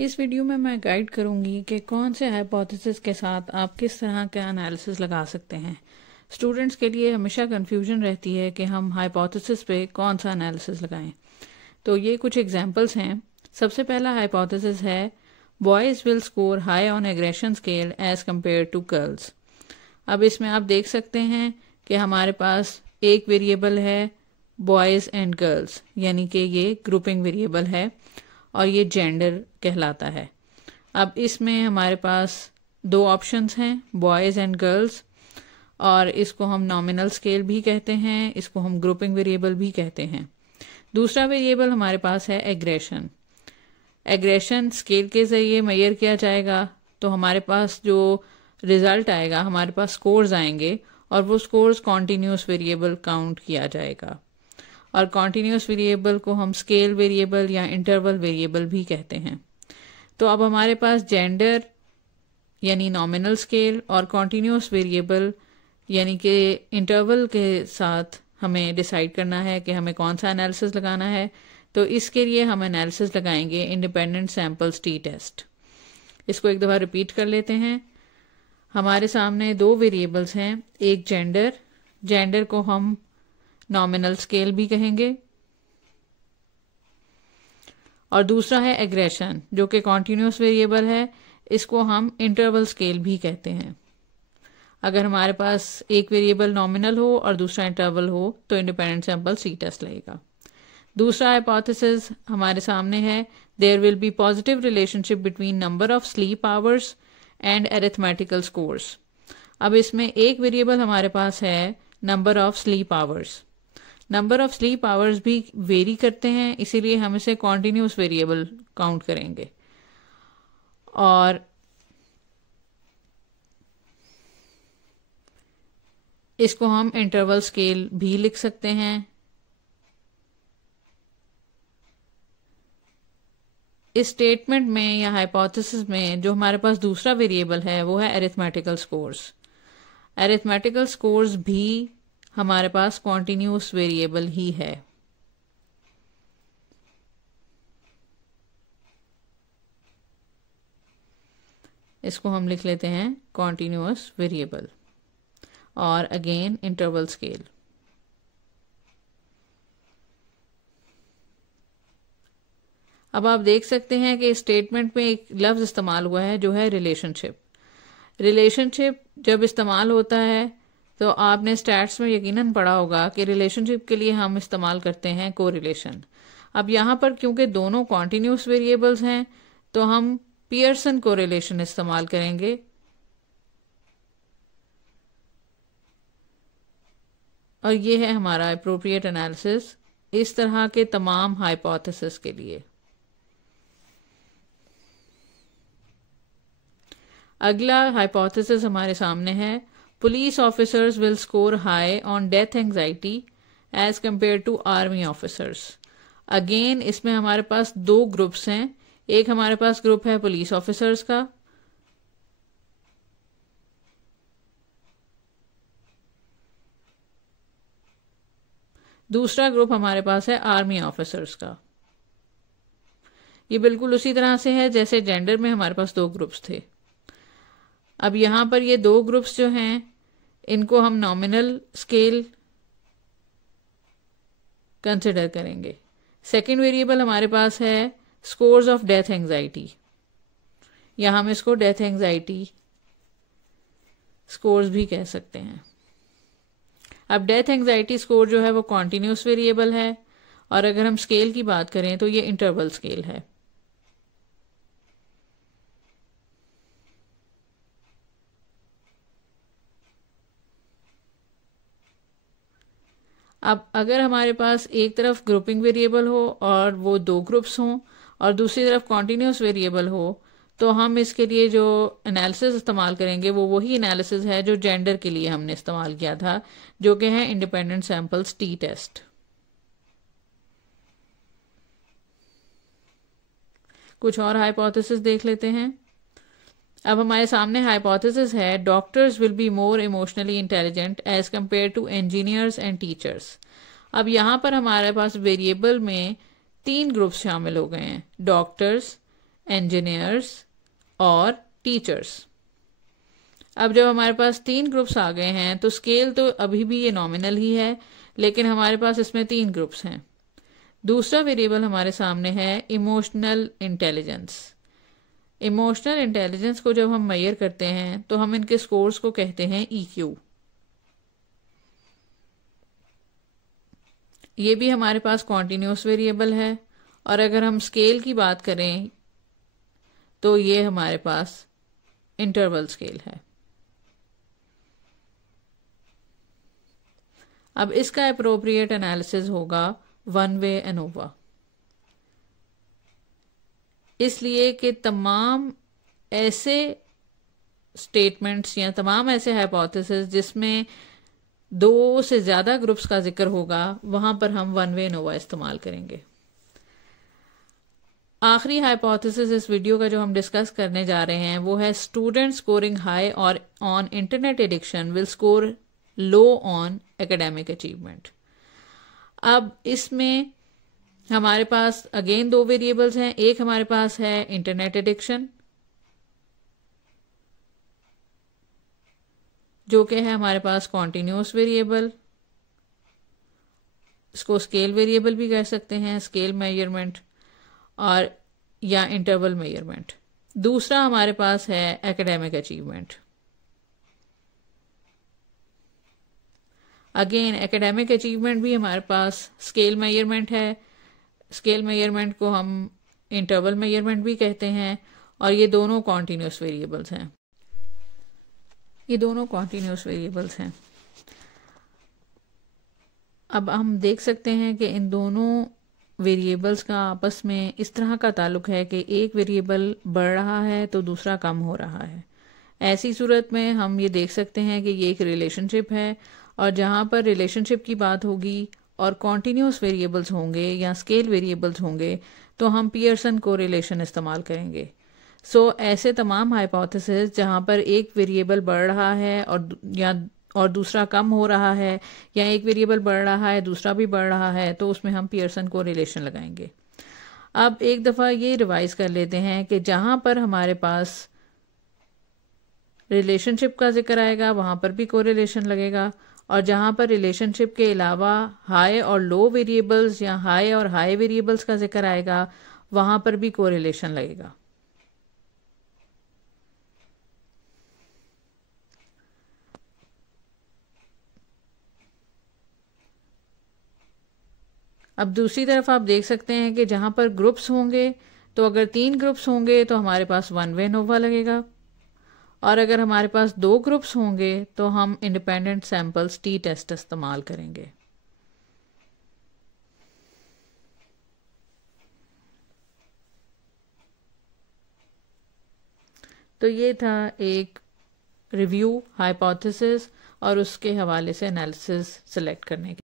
इस वीडियो में मैं गाइड करूंगी कि कौन से हाइपोथेसिस के साथ आप किस तरह का एनालिसिस लगा सकते हैं। स्टूडेंट्स के लिए हमेशा कंफ्यूजन रहती है कि हम हाइपोथेसिस पे कौन सा एनालिसिस लगाएं। तो ये कुछ एग्जांपल्स हैं। सबसे पहला हाइपोथेसिस है boys will score high on aggression scale as compare to girls. अब इसमें आप देख सकते हैं कि हमारे पास एक वेरिएबल है बॉयज़ एंड गर्ल्स, यानी कि ये ग्रुपिंग वेरिएबल है और ये जेंडर कहलाता है। अब इसमें हमारे पास दो ऑप्शंस हैं, बॉयज़ एंड गर्ल्स, और इसको हम नॉमिनल स्केल भी कहते हैं, इसको हम ग्रुपिंग वेरिएबल भी कहते हैं। दूसरा वेरिएबल हमारे पास है एग्रेशन। एग्रेशन स्केल के ज़रिए मेजर किया जाएगा, तो हमारे पास जो रिजल्ट आएगा, हमारे पास स्कोर्स आएंगे और वो स्कोर्स कॉन्टीन्यूस वेरिएबल काउंट किया जाएगा। और कॉन्टीन्यूस वेरिएबल को हम स्केल वेरिएबल या इंटरवल वेरिएबल भी कहते हैं। तो अब हमारे पास जेंडर यानी नॉमिनल स्केल और कॉन्टीन्यूस वेरिएबल यानी कि इंटरवल के साथ हमें डिसाइड करना है कि हमें कौन सा एनालिसिस लगाना है। तो इसके लिए हम एनालिसिस लगाएंगे इंडिपेंडेंट सैंपल्स टी टेस्ट। इसको एक दफ़ा रिपीट कर लेते हैं। हमारे सामने दो वेरिएबल्स हैं, एक जेंडर को हम नॉमिनल स्केल भी कहेंगे, और दूसरा है एग्रेशन जो कि कॉन्टीन्यूस वेरिएबल है, इसको हम इंटरवल स्केल भी कहते हैं। अगर हमारे पास एक वेरिएबल नॉमिनल हो और दूसरा इंटरवल हो तो इंडिपेंडेंट सैंपल सी टेस्ट लगेगा। दूसरा हाइपोथेसिस हमारे सामने है there will be positive relationship between number of sleep hours and arithmetical scores. अब इसमें एक वेरिएबल हमारे पास है number of sleep hours. Number of sleep hours भी वेरी करते हैं, इसीलिए हम इसे कॉन्टिन्यूस वेरिएबल काउंट करेंगे। और इसको हम इंटरवल स्केल भी लिख सकते हैं। इस स्टेटमेंट में या हाइपोथेसिस में जो हमारे पास दूसरा वेरिएबल है वो है अरिथमेटिकल स्कोर्स। अरिथमेटिकल स्कोर्स भी हमारे पास कॉन्टिन्यूस वेरिएबल ही है। इसको हम लिख लेते हैं कॉन्टिन्यूस वेरिएबल और अगेन इंटरवल स्केल। अब आप देख सकते हैं कि स्टेटमेंट में एक लफ्ज इस्तेमाल हुआ है जो है रिलेशनशिप। रिलेशनशिप जब इस्तेमाल होता है तो आपने स्टैट्स में यकीनन पढ़ा होगा कि रिलेशनशिप के लिए हम इस्तेमाल करते हैं कोरिलेशन। अब यहाँ पर क्योंकि दोनों कॉन्टिन्यूस वेरिएबल्स हैं तो हम पियर्सन कोरिलेशन इस्तेमाल करेंगे। और ये है हमारा एप्रोप्रिएट एनालिसिस इस तरह के तमाम हाइपोथेसिस के लिए। अगला हाइपोथेसिस हमारे सामने है police officers will score high on death anxiety as compare to army officers. Again इसमें हमारे पास दो ग्रुप्स हैं, एक हमारे पास ग्रुप है पुलिस ऑफिसर्स का, दूसरा ग्रुप हमारे पास है आर्मी ऑफिसर्स का। ये बिल्कुल उसी तरह से है जैसे जेंडर में हमारे पास दो ग्रुप्स थे। अब यहां पर ये दो ग्रुप्स जो हैं इनको हम नॉमिनल स्केल कंसिडर करेंगे। सेकेंड वेरिएबल हमारे पास है स्कोर्स ऑफ डेथ एंजाइटी, या हम इसको डेथ एंजाइटी स्कोर्स भी कह सकते हैं। अब डेथ एंजाइटी स्कोर जो है वो कॉन्टिन्यूस वेरिएबल है, और अगर हम स्केल की बात करें तो ये इंटरवल स्केल है। अब अगर हमारे पास एक तरफ ग्रुपिंग वेरिएबल हो और वो दो ग्रुप्स हों और दूसरी तरफ कॉन्टिन्यूस वेरिएबल हो तो हम इसके लिए जो एनालिसिस इस्तेमाल करेंगे वो वही एनालिसिस है जो जेंडर के लिए हमने इस्तेमाल किया था, जो कि है इंडिपेंडेंट सैंपल्स टी टेस्ट। कुछ और हाइपोथेसिस देख लेते हैं। अब हमारे सामने हाइपोथेसिस है doctors will be more emotionally intelligent as compare to engineers and teachers. अब यहाँ पर हमारे पास वेरिएबल में तीन ग्रुप्स शामिल हो गए हैं, डॉक्टर्स, इंजीनियर्स और टीचर्स। अब जब हमारे पास 3 ग्रुप्स आ गए हैं तो स्केल तो अभी भी ये नॉमिनल ही है, लेकिन हमारे पास इसमें 3 ग्रुप्स हैं। दूसरा वेरिएबल हमारे सामने है इमोशनल इंटेलिजेंस। इमोशनल इंटेलिजेंस को जब हम मेजर करते हैं तो हम इनके स्कोर्स को कहते हैं ईक्यू। ये भी हमारे पास कॉन्टिन्यूस वेरिएबल है, और अगर हम स्केल की बात करें तो ये हमारे पास इंटरवल स्केल है। अब इसका अप्रोप्रिएट एनालिसिस होगा वन वे एनोवा, इसलिए कि तमाम ऐसे स्टेटमेंट्स या तमाम ऐसे हाइपोथेसिस जिसमें 2 से ज़्यादा ग्रुप्स का जिक्र होगा वहां पर हम वन वे एनोवा इस्तेमाल करेंगे। आखिरी हाइपोथेसिस इस वीडियो का जो हम डिस्कस करने जा रहे हैं वो है स्टूडेंट स्कोरिंग हाई और on internet addiction will score low on academic achievement. अब इसमें हमारे पास अगेन 2 वेरिएबल्स हैं। एक हमारे पास है इंटरनेट एडिक्शन, जो कि है हमारे पास कॉन्टिन्यूस वेरिएबल। इसको स्केल वेरिएबल भी कह सकते हैं, स्केल मेजरमेंट और या इंटरवल मेजरमेंट। दूसरा हमारे पास है academic achievement. Again academic achievement भी हमारे पास स्केल मेजरमेंट है। स्केल मेजरमेंट को हम इंटरवल मेजरमेंट भी कहते हैं, और ये दोनों कॉन्टिन्यूस वेरिएबल्स हैं। अब हम देख सकते हैं कि इन दोनों वेरिएबल्स का आपस में इस तरह का ताल्लुक है कि एक वेरिएबल बढ़ रहा है तो दूसरा कम हो रहा है। ऐसी सूरत में हम ये देख सकते हैं कि ये एक रिलेशनशिप है, और जहाँ पर रिलेशनशिप की बात होगी और कॉन्टिन्यूस वेरिएबल्स होंगे या स्केल वेरिएबल्स होंगे तो हम पियर्सन कोरिलेशन इस्तेमाल करेंगे। ऐसे तमाम हाइपोथेसिस जहाँ पर एक वेरिएबल बढ़ रहा है और दूसरा कम हो रहा है, या एक वेरिएबल बढ़ रहा है दूसरा भी बढ़ रहा है, तो उसमें हम पियर्सन कोरिलेशन लगाएंगे। अब एक दफ़ा ये रिवाइज कर लेते हैं कि जहाँ पर हमारे पास रिलेशनशिप का जिक्र आएगा वहाँ पर भी कोरिलेशन लगेगा, और जहाँ पर रिलेशनशिप के अलावा हाई और लो वेरिएबल्स या हाई और हाई वेरिएबल्स का जिक्र आएगा वहाँ पर भी कोरिलेशन लगेगा। अब दूसरी तरफ आप देख सकते हैं कि जहाँ पर ग्रुप्स होंगे, तो अगर 3 ग्रुप्स होंगे तो हमारे पास वन वे एनोवा लगेगा, और अगर हमारे पास 2 ग्रुप्स होंगे तो हम इंडिपेंडेंट सैंपल्स टी टेस्ट इस्तेमाल करेंगे। तो ये था एक रिव्यू हाइपोथेसिस और उसके हवाले से एनालिसिस सेलेक्ट करने के।